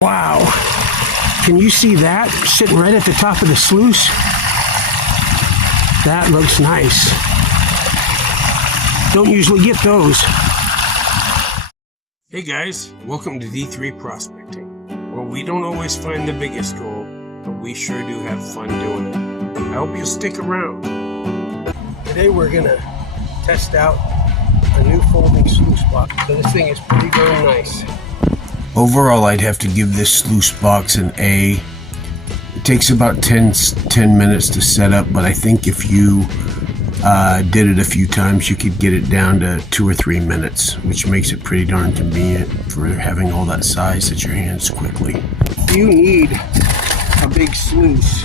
Wow, can you see that sitting right at the top of the sluice? That looks nice. Don't usually get those. Hey guys, welcome to D3 Prospecting, where we don't always find the biggest gold, but we sure do have fun doing it. I hope you'll stick around. Today we're gonna test out a new folding Sluicebox. So this thing is pretty darn nice. Overall, I'd have to give this Sluicebox an A. It takes about 10 minutes to set up, but I think if you did it a few times, you could get it down to 2 or 3 minutes, which makes it pretty darn convenient for having all that size at your hands quickly. You need a big sluice.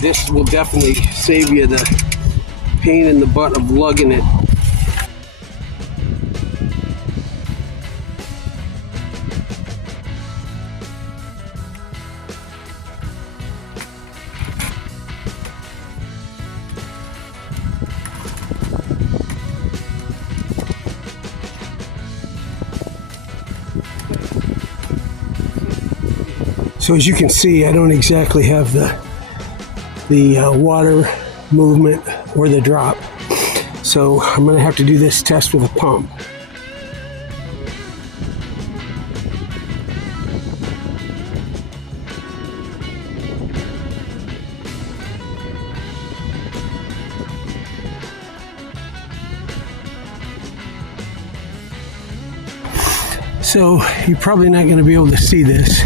This will definitely save you the pain in the butt of lugging it. So as you can see, I don't exactly have the water movement or the drop. So I'm going to have to do this test with a pump. So you're probably not going to be able to see this,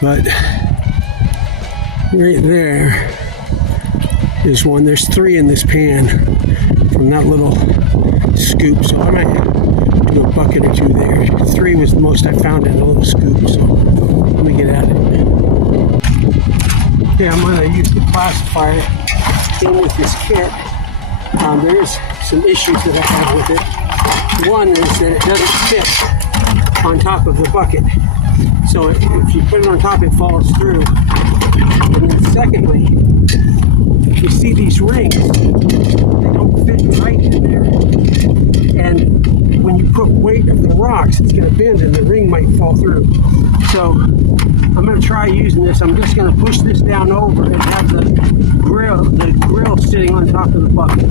but right there is one. There's 3 in this pan from that little scoop, so I might do a bucket or 2 there. 3 was the most I found in a little scoop, so let me get at it. Okay, I'm going to use the classifier in with this kit. There is some issues that I have with it. One is that it doesn't fit on top of the bucket. So if you put it on top, it falls through. And then secondly, you see these rings, they don't fit right in there. And when you put weight of the rocks, it's going to bend and the ring might fall through. So I'm going to try using this. I'm just going to push this down over and have the grill sitting on top of the bucket.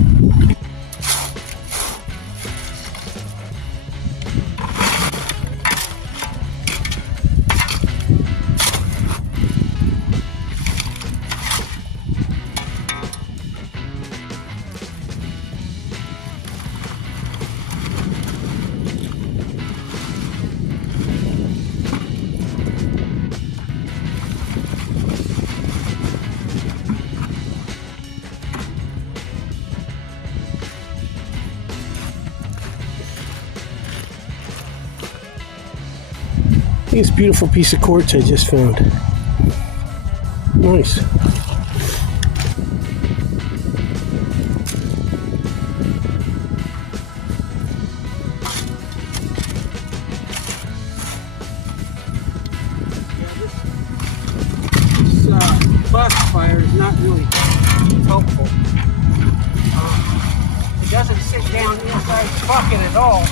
This beautiful piece of quartz I just found. Nice. This classifier is not really helpful. It doesn't sit down inside the bucket at all.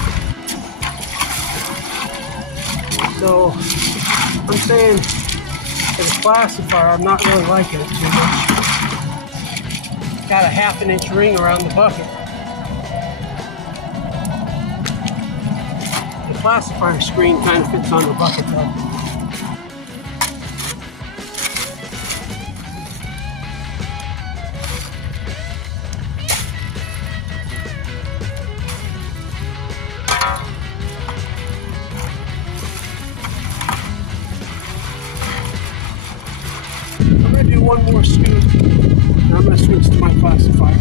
So I'm saying for the classifier, I'm not really liking it too much. It's got a 1/2 inch ring around the bucket. The classifier screen kind of fits on the bucket though. I'm going to do one more scoop, and I'm going to switch to my classifier.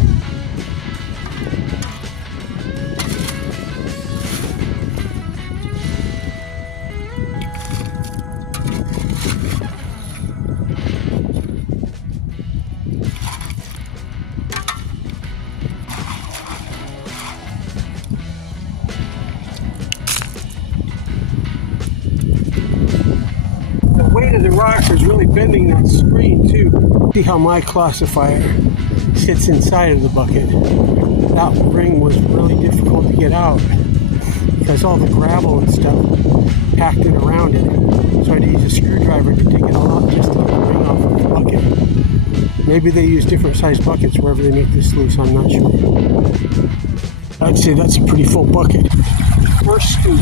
The weight of the rock is really bending that screen too. See how my classifier sits inside of the bucket. That ring was really difficult to get out because all the gravel and stuff packed it around it. So I had to use a screwdriver to take it all out just to get the ring off of the bucket. Maybe they use different size buckets wherever they make this sluice, I'm not sure. I'd say that's a pretty full bucket. First scoop.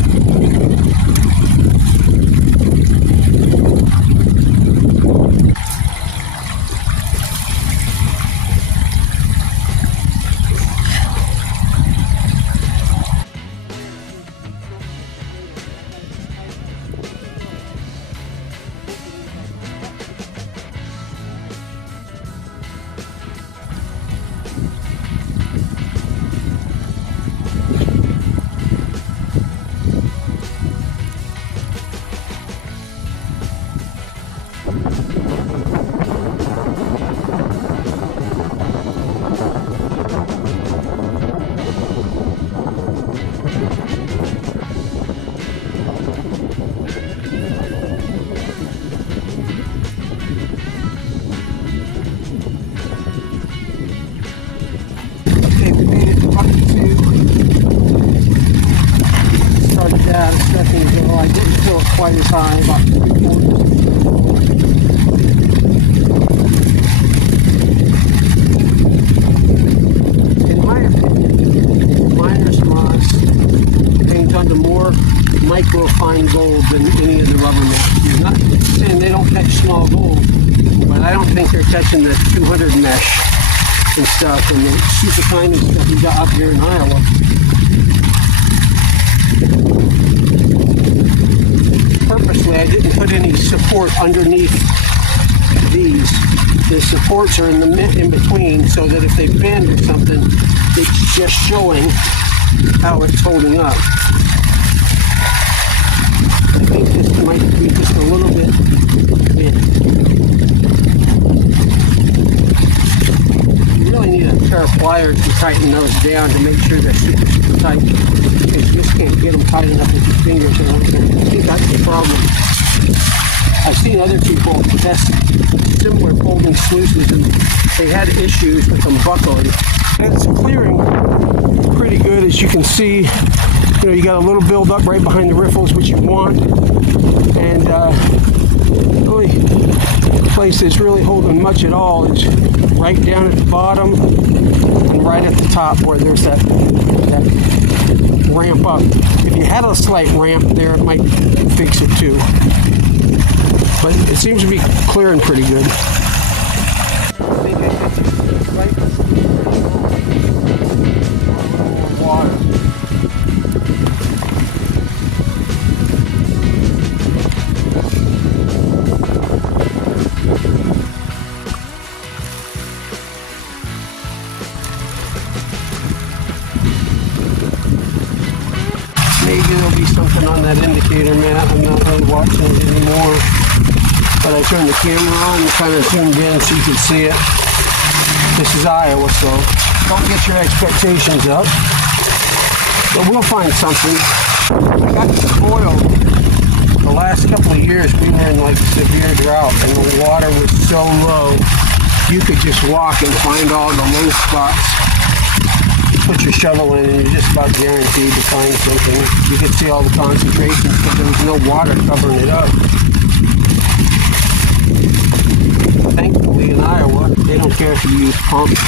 That a second ago. I didn't fill it quite as high, about 3/4. In my opinion, miner's moss hangs onto more microfine gold than any of the rubber meshes. I'm not saying they don't catch small gold, but I don't think they're catching the 200 mesh and stuff and the super fine stuff we got up here in Iowa. Purposely, I didn't put any support underneath these. The supports are in between, so that if they bend or something, it's just showing how it's holding up. I think this might be just a little bit big. You really need a pair of pliers to tighten those down to make sure they're super tight. Because you just can't get them tight enough with your fingers. I think that's the problem. I've seen other people test similar folding sluices and they had issues with them buckling. And it's clearing pretty good, as you can see. You know, you got a little build up right behind the riffles, which you want. And the only place that's really holding much at all is right down at the bottom and right at the top where there's that ramp up. If you had a slight ramp there, it might fix it too. But it seems to be clearing pretty good. Water. Maybe there'll be something on that indicator mat. I'm not really watching it anymore. But I turned the camera on and kind of zoomed in so you can see it. This is Iowa, so don't get your expectations up. But we'll find something. I got spoiled. The last couple of years we were in like severe drought and the water was so low you could just walk and find all the low spots. Put your shovel in and you're just about guaranteed to find something. You can see all the concentrations, but there was no water covering it up. Thankfully in Iowa, they don't care if you use pumps.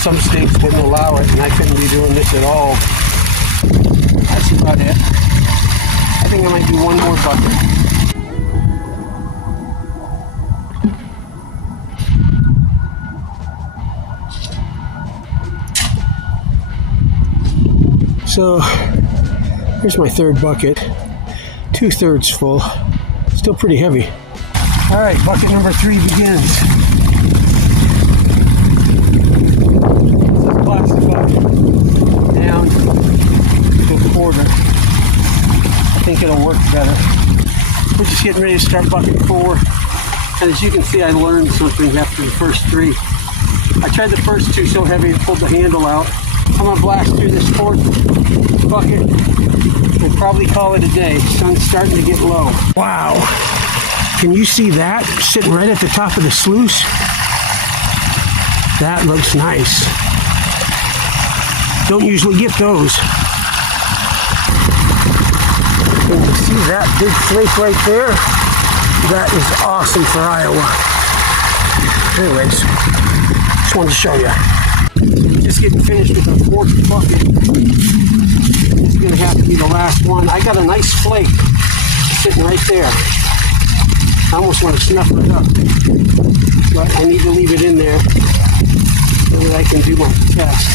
Some states wouldn't allow it, and I couldn't be doing this at all. That's about it. I think I might do one more bucket. So here's my third bucket, 2/3 full, still pretty heavy. All right, bucket number 3 begins. Blast the bucket down to 1/4. I think it'll work better. We're just getting ready to start bucket 4. And as you can see, I learned something after the first 3. I tried the first 2 so heavy it pulled the handle out. I'm gonna blast through this 4th bucket and probably call it a day. Sun's starting to get low. Wow. Can you see that sitting right at the top of the sluice? That looks nice. Don't usually get those. And you see that big flake right there? That is awesome for Iowa. Anyways, just wanted to show you. Just getting finished with a fourth bucket. This is going to have to be the last one. I got a nice flake sitting right there. I almost want to snuff it up, but I need to leave it in there so that I can do my test.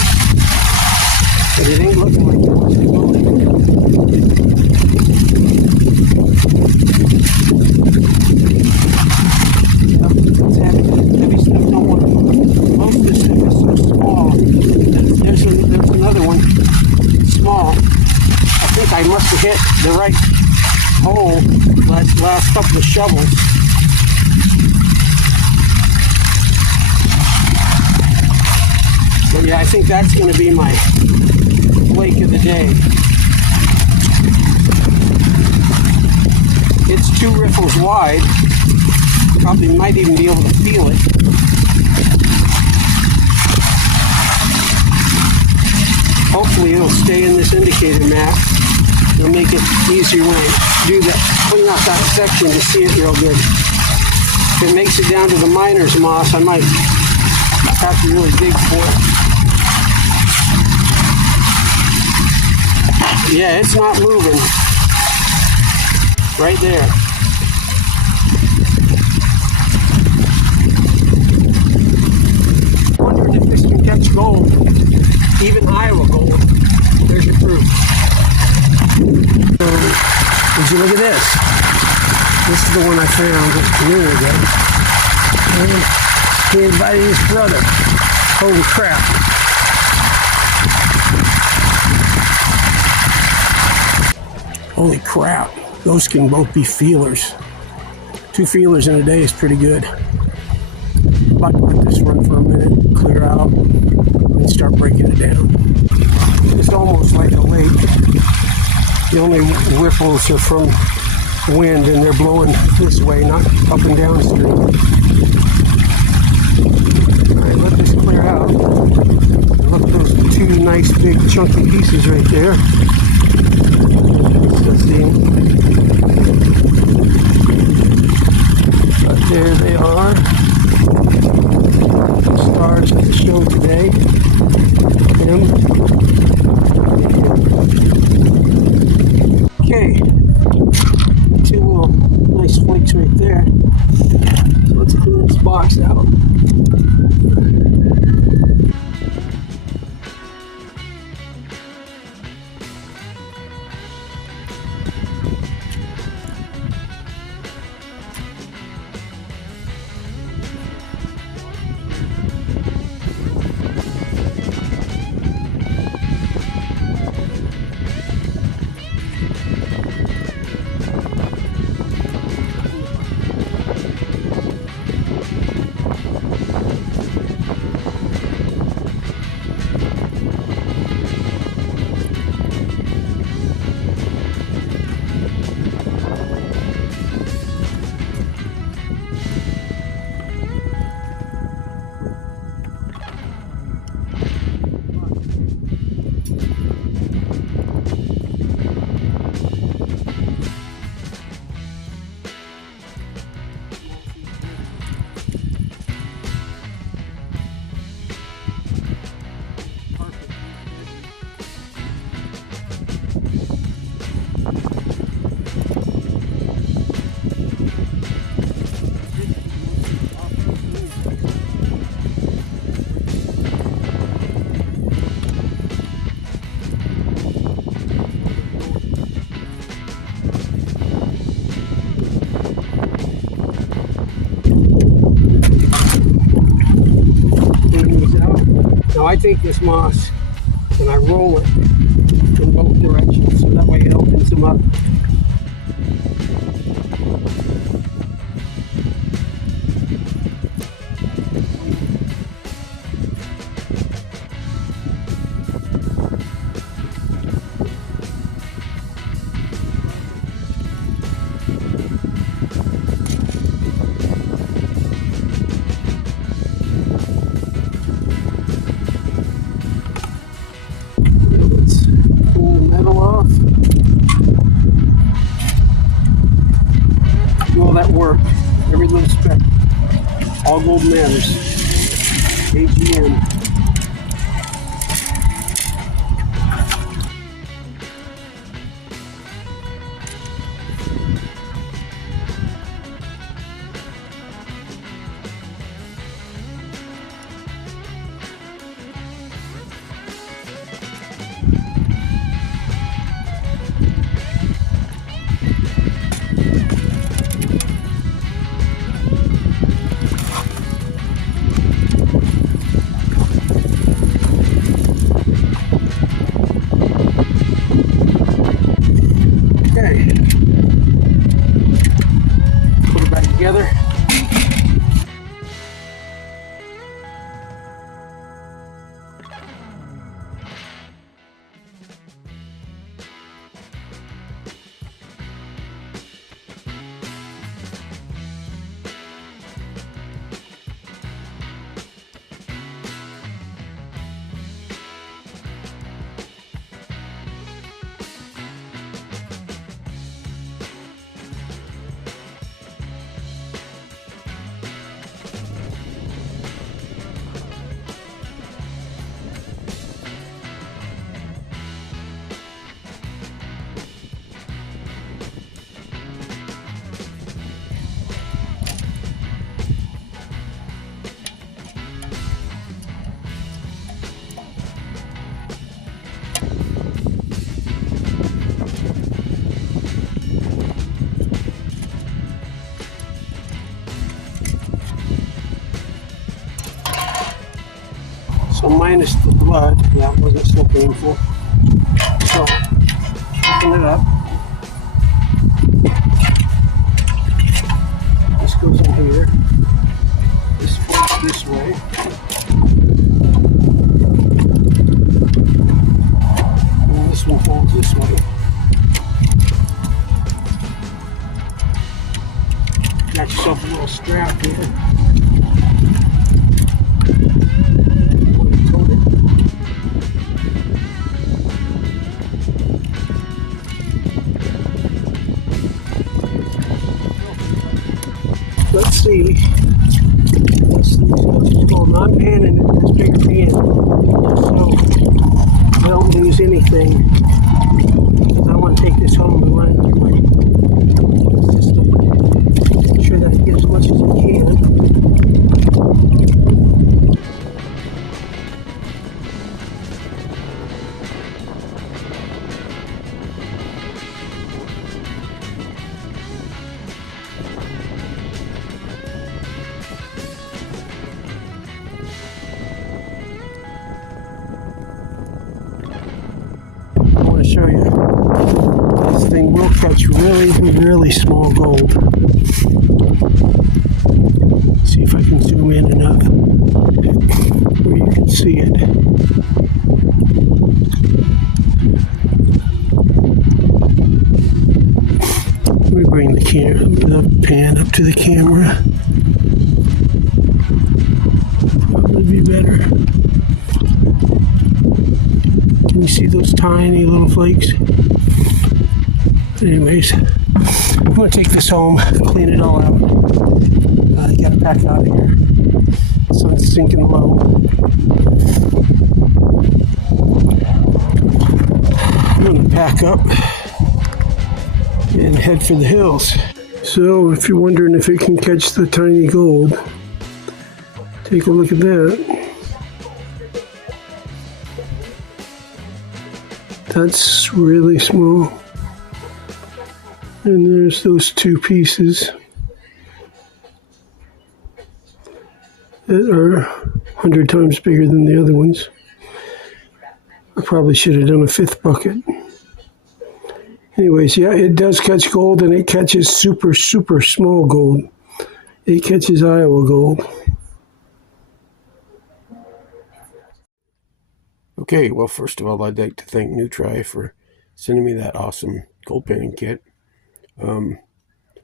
But it ain't looking like it wants to go anywhere. It's heavy stuff. Don't want to. Most of this stuff is so small. There's another one, small. I think I must have hit the right hole last couple of shovels. But yeah, I think that's going to be my flake of the day. It's 2 riffles wide. Probably might even be able to feel it. Hopefully it'll stay in this indicator mat. It'll make it easier when I do that, clean out that section to see it real good. If it makes it down to the miner's moss, I might have to really dig for it. Yeah, it's not moving. Right there. Wondering if this can catch gold. Even Iowa gold. There's your proof. Would you look at this? This is the one I found just a minute ago. And he invited his brother. Holy crap. Holy crap. Those can both be feelers. 2 feelers in a day is pretty good. I'm about to let this run for a minute, clear out, and start breaking it down. It's almost like a lake. The only ripples are from wind, and they're blowing this way, not up and downstream. Alright, let this clear out. Look at those 2 nice big chunky pieces right there. Let's see. But there they are. Stars of the show today. Okay. 2 little nice flakes right there. So let's clean this box out. Now I take this moss and I roll it in both directions so that way it opens them up. that worked. Every little speck. All gold matters. AGM. Okay, put it back together. So minus the blood, that wasn't so painful. So, open it up. This goes in here. This folds this way. And this one folds this way. Got yourself a little strap here. Let's see. I'm panning it, this bigger pan, so I don't lose anything. I want to take this home and run it through my system. Make sure that I get as much as I can. Show you. This thing will catch really small gold. See if I can zoom in enough where you can see it. Let me bring the pan up to the camera. Probably be better. Can you see those tiny little flakes? Anyways, I'm going to take this home, clean it all out. Get it back out of here. The sun's sinking low. I'm going to pack up and head for the hills. So if you're wondering if it can catch the tiny gold, take a look at that. That's really small. And there's those two pieces that are 100 times bigger than the other ones. I probably should have done a fifth bucket. Anyways, yeah, it does catch gold, and it catches super small gold. It catches Iowa gold. Okay, well, first of all, I'd like to thank Nutri for sending me that awesome gold panning kit.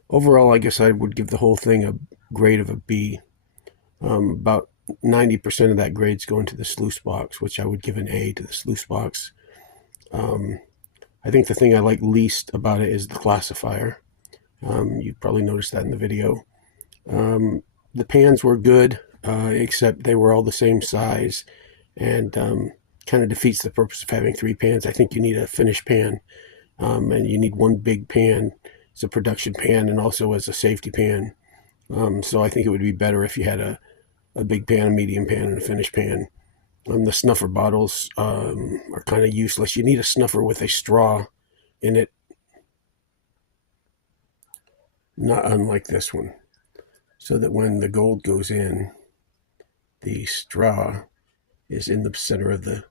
Overall, I guess I would give the whole thing a grade of a B. About 90% of that grade's going to the Sluicebox, which I would give an A to the Sluicebox. I think the thing I like least about it is the classifier. You probably noticed that in the video. The pans were good, except they were all the same size, and kind of defeats the purpose of having 3 pans. I think you need a finished pan, and you need one big pan as a production pan and also as a safety pan. So I think it would be better if you had a big pan, a medium pan, and a finished pan. The snuffer bottles are kind of useless. You need a snuffer with a straw in it, not unlike this one, so that when the gold goes in, the straw is in the center of the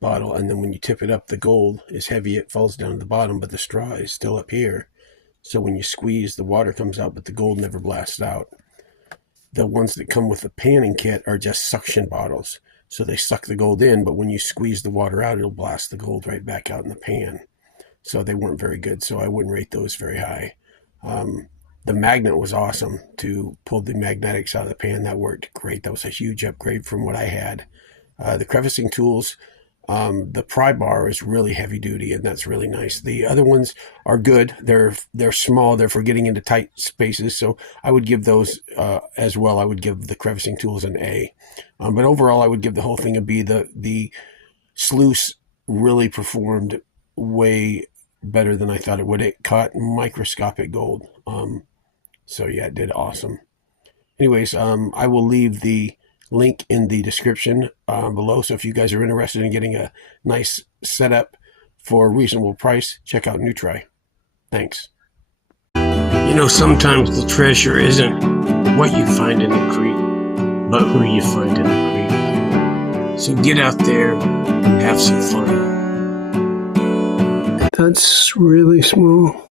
bottle, and then when you tip it up, the gold is heavy, it falls down to the bottom, but the straw is still up here. So when you squeeze, the water comes out, but the gold never blasts out. The ones that come with the panning kit are just suction bottles. So they suck the gold in, but when you squeeze the water out, it'll blast the gold right back out in the pan. So they weren't very good, so I wouldn't rate those very high. The magnet was awesome to pull the magnetics out of the pan. That worked great. That was a huge upgrade from what I had. The crevicing tools, the pry bar is really heavy duty, and that's really nice. The other ones are good. They're small. They're for getting into tight spaces, so I would give those as well. I would give the crevicing tools an A. But overall, I would give the whole thing a B. The sluice really performed way better than I thought it would. It caught microscopic gold. So yeah, it did awesome. Anyways, I will leave the link in the description below. So if you guys are interested in getting a nice setup for a reasonable price, check out Nutri. Thanks. You know, sometimes the treasure isn't what you find in the creek, but who you find in the creek. So get out there and have some fun. That's really small.